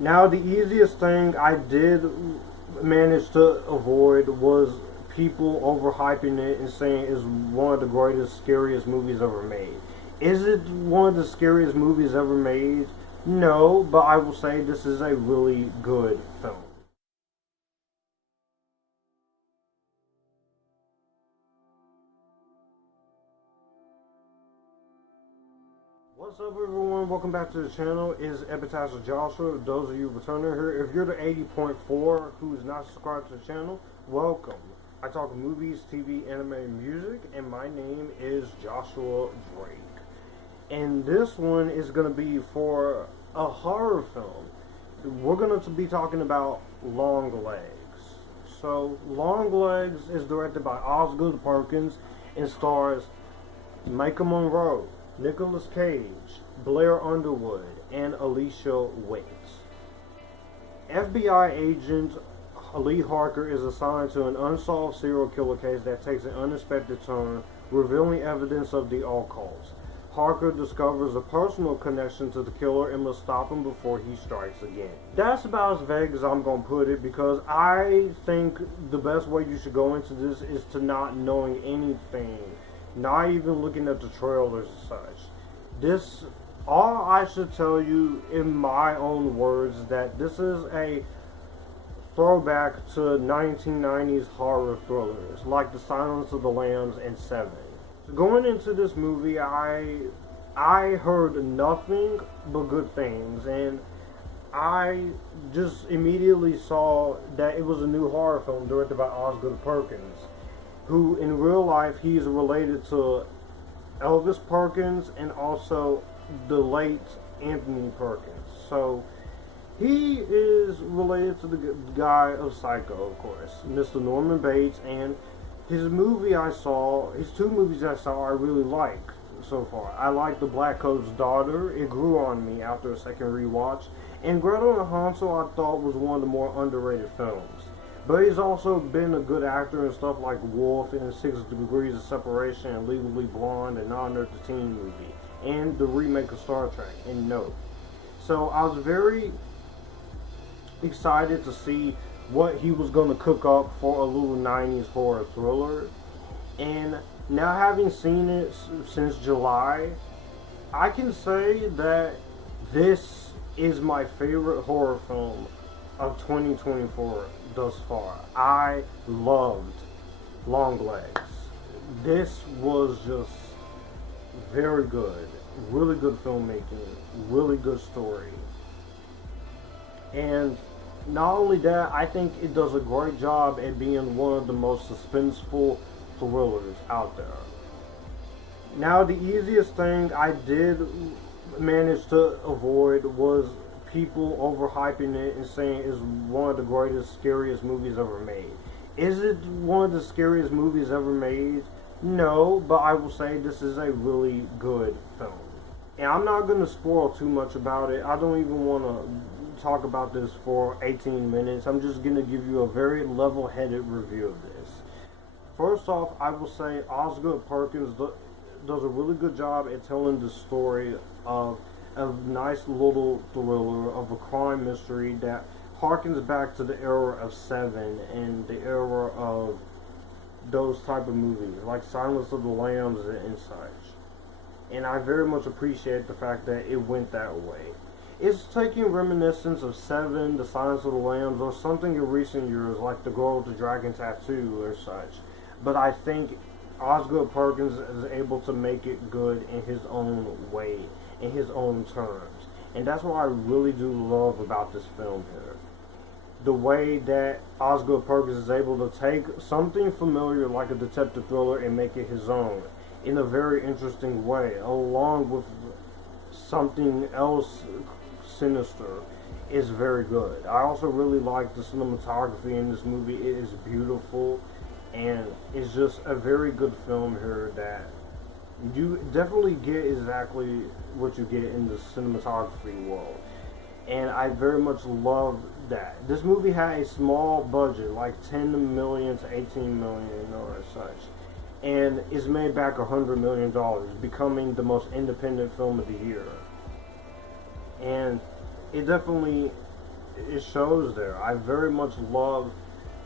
Now, the easiest thing I did manage to avoid was people overhyping it and saying it's one of the greatest, scariest movies ever made. Is it one of the scariest movies ever made? No, but I will say this is a really good film. What's up, everyone? Welcome back to the channel. It's Epictastic Joshua. Those of you returning here, if you're the 80.4 who is not subscribed to the channel, welcome. I talk movies, TV, anime, and music, and my name is Joshua Drake. And this one is going to be for a horror film. We're going to be talking about Longlegs. So, Longlegs is directed by Osgood Perkins and stars Maika Monroe, Nicolas Cage, Blair Underwood, and Alicia Witt. FBI agent Lee Harker is assigned to an unsolved serial killer case that takes an unexpected turn, revealing evidence of the occult. Harker discovers a personal connection to the killer and must stop him before he strikes again. That's about as vague as I'm going to put it, because I think the best way you should go into this is to not knowing anything, not even looking at the trailers and such. All I should tell you in my own words, that this is a throwback to 1990s horror thrillers like The Silence of the Lambs and Seven. Going into this movie, I heard nothing but good things, and I just immediately saw that it was a new horror film directed by Osgood Perkins, who in real life he's related to Elvis Perkins and also the late Anthony Perkins. So he is related to the guy of Psycho, of course, Mr. Norman Bates, and his two movies I saw I really like so far. I like The Black Coat's Daughter. It grew on me after a second rewatch. And Gretel and Hansel I thought was one of the more underrated films. But he's also been a good actor in stuff like Wolf and 6 Degrees of Separation and Legally Blonde and Not Another Teen Movie, and the remake of Star Trek and Nope. So I was very excited to see what he was going to cook up for a little 90s horror thriller. And now, having seen it since July, I can say that this is my favorite horror film of 2024 thus far. I loved Longlegs. This was just very good. Really good filmmaking. Really good story. And not only that, I think it does a great job at being one of the most suspenseful thrillers out there. Now, the easiest thing I did manage to avoid was people overhyping it and saying it's one of the greatest, scariest movies ever made. Is it one of the scariest movies ever made? No, but I will say this is a really good film. And I'm not going to spoil too much about it. I don't even want to talk about this for 18 minutes. I'm just going to give you a very level-headed review of this. First off, I will say Osgood Perkins does a really good job at telling the story of a nice little thriller of a crime mystery that harkens back to the era of Seven and the era of those type of movies like Silence of the Lambs and such. And I very much appreciate the fact that it went that way. It's taking reminiscence of Seven, The Silence of the Lambs, or something in recent years like The Girl with the Dragon Tattoo or such. But I think Osgood Perkins is able to make it good in his own way, in his own terms. And that's what I really do love about this film here. The way that Osgood Perkins is able to take something familiar like a detective thriller and make it his own in a very interesting way, along with something else sinister, is very good. I also really like the cinematography in this movie. It is beautiful, and it's just a very good film here that you definitely get exactly what you get in the cinematography world. And I very much love that. This movie had a small budget, like 10 million to 18 million or such, and it's made back $100 million, becoming the most independent film of the year. And it definitely it shows there. I very much love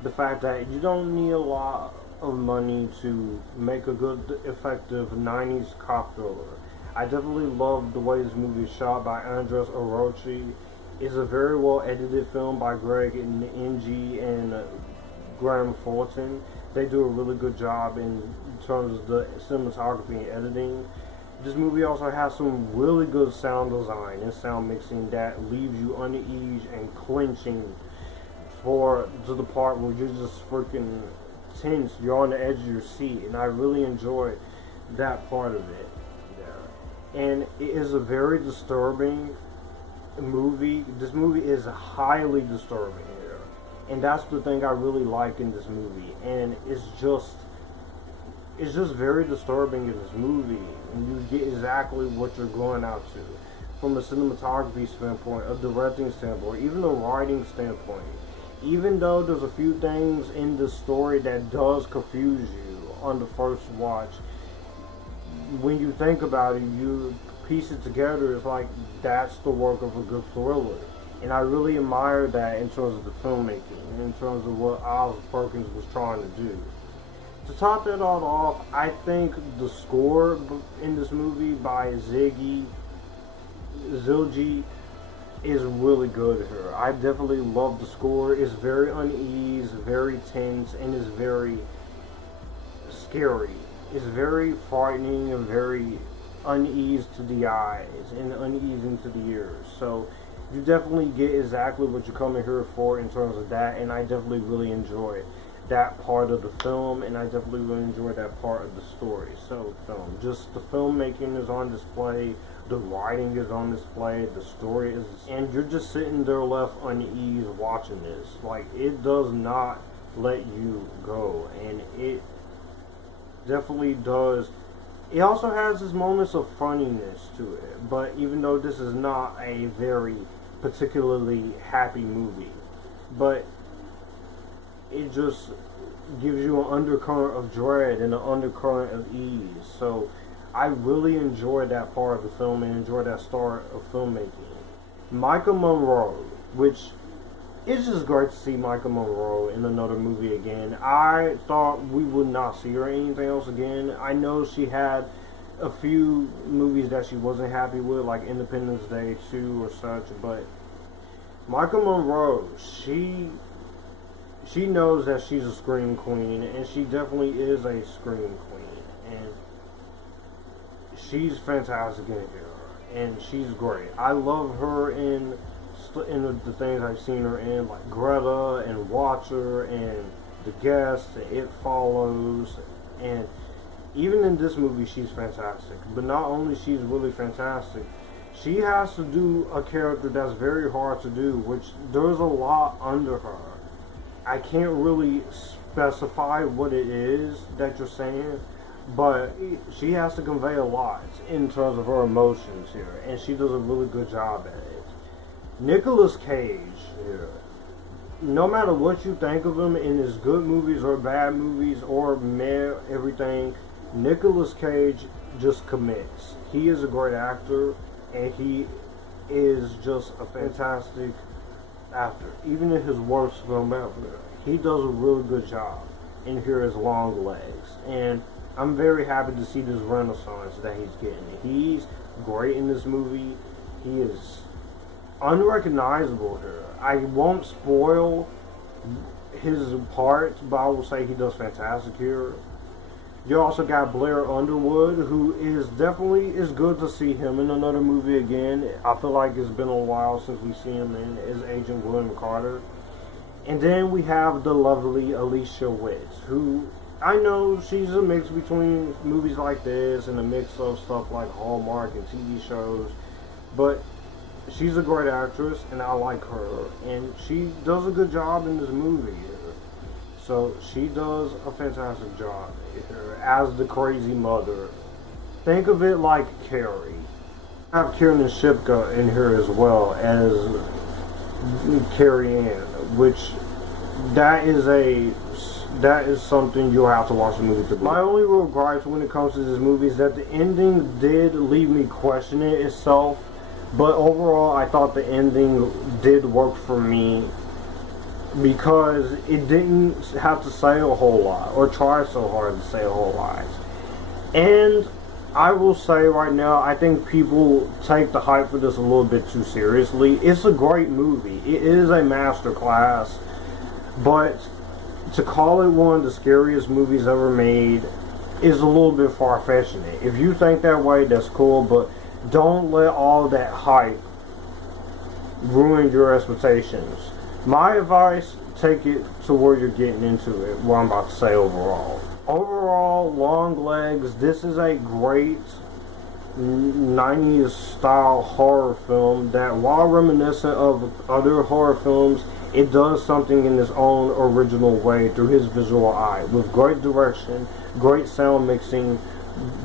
the fact that you don't need a lot of money to make a good, effective 90s cop thriller. I definitely love the way this movie is shot by Andres Orochi. It's a very well edited film by Greg and Ng and Graham Fulton. They do a really good job in terms of the cinematography and editing. This movie also has some really good sound design and sound mixing that leaves you uneasy and clenching to the part where you're just freaking tense. You're on the edge of your seat, and I really enjoy that part of it. Yeah. And it is a very disturbing movie. This movie is highly disturbing here, and that's the thing I really like in this movie. And it's just very disturbing in this movie, and you get exactly what you're going out to from a cinematography standpoint, a directing standpoint, even a writing standpoint. Even though there's a few things in the story that does confuse you on the first watch, when you think about it, you piece it together. It's like that's the work of a good thriller, and I really admire that in terms of the filmmaking, in terms of what Osgood Perkins was trying to do. To top that all off, I think the score in this movie by Zilji is really good here. I definitely love the score. It's very uneasy, very tense, and it's very scary. It's very frightening and very uneasy to the eyes and uneasy to the ears. So you definitely get exactly what you're coming here for in terms of that, and I definitely really enjoy that part of the film, and I definitely really enjoy that part of the story. So just the filmmaking is on display, the writing is on display, the story is, and you're just sitting there left uneasy watching this. Like, it does not let you go, and it definitely does. It also has its moments of funniness to it, but even though this is not a very particularly happy movie, but it just gives you an undercurrent of dread and an undercurrent of ease. So I really enjoy that part of the film and enjoy that start of filmmaking. Maika Monroe, which it's just great to see Maika Monroe in another movie again. I thought we would not see her in anything else again. I know she had a few movies that she wasn't happy with, like Independence Day 2 or such, but Maika Monroe, she knows that she's a scream queen, and she definitely is a scream queen, and she's fantastic in here, and she's great. I love her in the things I've seen her in, like Greta and Watcher and The Guest and It Follows, and even in this movie she's fantastic. But not only she's really fantastic, she has to do a character that's very hard to do, which there's a lot under her. I can't really specify what it is that you're saying, but she has to convey a lot in terms of her emotions here, and she does a really good job at it. Nicolas Cage here, no matter what you think of him in his good movies or bad movies or meh, everything, Nicolas Cage just commits. He is a great actor, and he is just a fantastic actor. Even in his worst film ever, he does a really good job. And here is Longlegs, and I'm very happy to see this renaissance that he's getting. He's great in this movie. He is unrecognizable here. I won't spoil his parts, but I will say he does fantastic here. You also got Blair Underwood, who is definitely, is good to see him in another movie again. I feel like it's been a while since we've seen him in as Agent William Carter. And then we have the lovely Alicia Witt, who I know she's a mix between movies like this and a mix of stuff like Hallmark and TV shows, but she's a great actress, and I like her, and she does a good job in this movie. So she does a fantastic job as the crazy mother. Think of it like Carrie. I have Kiernan Shipka in here as well as Carrie Ann, which that is something you'll have to watch the movie to believe. My only real gripes when it comes to this movie is that the ending did leave me questioning itself, But overall, I thought the ending did work for me because it didn't have to say a whole lot or try so hard to say a whole lot. And I will say right now, I think people take the hype for this a little bit too seriously. It's a great movie. It is a masterclass, but to call it one of the scariest movies ever made is a little bit far-fetched. If you think that way, that's cool, but don't let all that hype ruin your expectations. My advice, take it to where you're getting into it, what I'm about to say overall. Overall, Longlegs, this is a great 90s style horror film that, while reminiscent of other horror films, it does something in its own original way through his visual eye, with great direction, great sound mixing,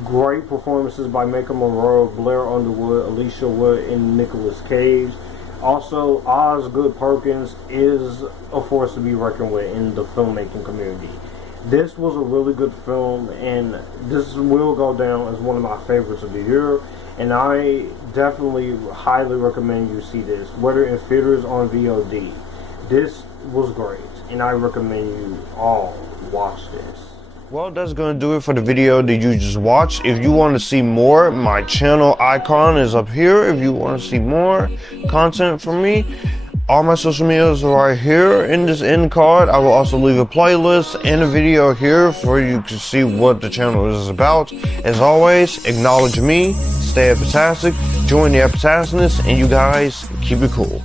great performances by Maika Monroe, Blair Underwood, Alicia Wood, and Nicolas Cage. Also, Osgood Perkins is a force to be reckoned with in the filmmaking community. This was a really good film, and this will go down as one of my favorites of the year, and I definitely highly recommend you see this, whether in theaters or on VOD. This was great, and I recommend you all watch this. Well, that's going to do it for the video that you just watched. If you want to see more, my channel icon is up here. If you want to see more content from me, all my social medias are right here in this end card. I will also leave a playlist and a video here for you to see what the channel is about. As always, acknowledge me, stay Epictastic, join the Epictasticness, and you guys keep it cool.